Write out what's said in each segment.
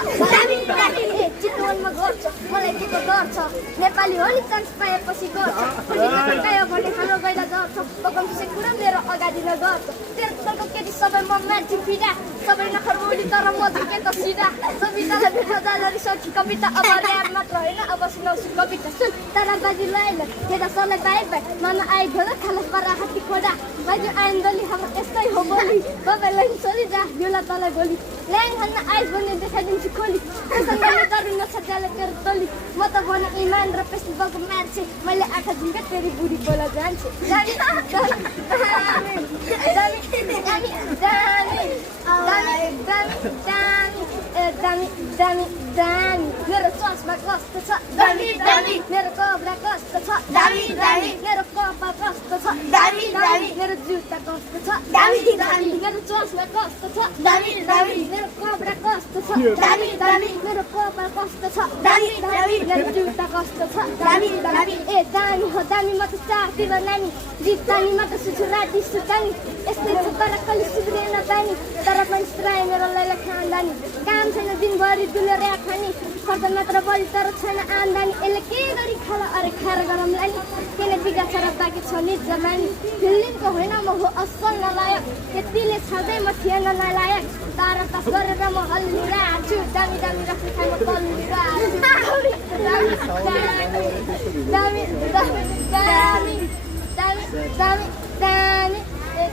दामी दामी चितवनमा गर्छ मलाई के को डर छ नेपाली हो नि चान्स पाएपछि गर्छ फटायो भने हाम्रो गइला गर्छ पकाउँछ कुरा मेरो अगाडि न गर्छ तेरो तलको केटी सबै म मान्छे फिदा सबै नखर उली तर म के त सिधा सवितालाई भेट्न जालरी सकी कविता अब ल्याब मात्र होइन अब सुनाउँछु कविता सुन तारा बाजी लाइन केटा सरलाई बाइक बाइक मामा आइ ढोला खाला परा हाती खोडा बाजी आइन दली हाम्रो यस्तै हो बोली बाबालाई सोली जा दिउला तलाई बोली ल्याङ हान्न आइज भन्ने देखाइदिन्छु खोली सँगले गर्नु नसक्दाले तेरो तली म त भने इमान र फेस्टिभलको मान्छे मैले आँखा झुम्के तेरी बुढी बोला जान्छु दामी दामी दामी दामी दामी दामी दामी दामी मेरो चस्मा कस्तो छ दामी दामी मेरो कपडा कस्तो छ दामी दामी मेरो कपाल कस्तो छ दामी दामी मेरो जुत्ता कस्तो छ दामी दामी मेरो चस्मा कस्तो छ दामी दामी मेरो कपडा कस्तो छ दामी दामी मेरो कपाल कस्तो छ दामी दामी मेरो जुत्ता कस्तो छ दामी दामी ए दामी हो दामी म त चाहदिन नानी जित दामी म त सुछुरा दिसु दामी यस्तै छ तर कहिले सुध्रेन बानी तर पनि स्त्राय मेरो लैला खानदानी काम छैन दिनभरि डुलेर खानी खर्च मात्र बढी तर छैन आम्दानी यसले के गरी खाला अरे खाएर गरम लानी केले बिगा छ र बाँकी छ नि जमानी फिल्मको होइन म हो असल नलायक यतिले छाड्दै म थिएन नलायक तारा तास गरेर म हल्लिरा छु दामी दामी राख्ने खाइ म तल्लिरा दामी दामी दामी दामी दामी दामी दामी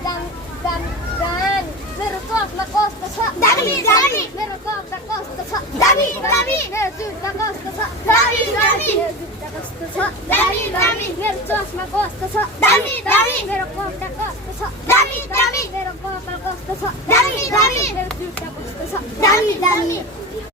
दामी दामी दामी मेरो कपडा कस्तो छ दामी दामी मेरो कपडा कस्तो छ दामी दामी मेरो जुत्ता कस्तो छ दामी दामी मेरो जुत्ता कस्तो छ दामी दामी मेरो चस्मा कस्तो छ दामी दामी मेरो कपडा कस्तो छ दामी दामी मेरो कपाल कस्तो छ दामी दामी मेरो जुत्ता कस्तो छ दामी दामी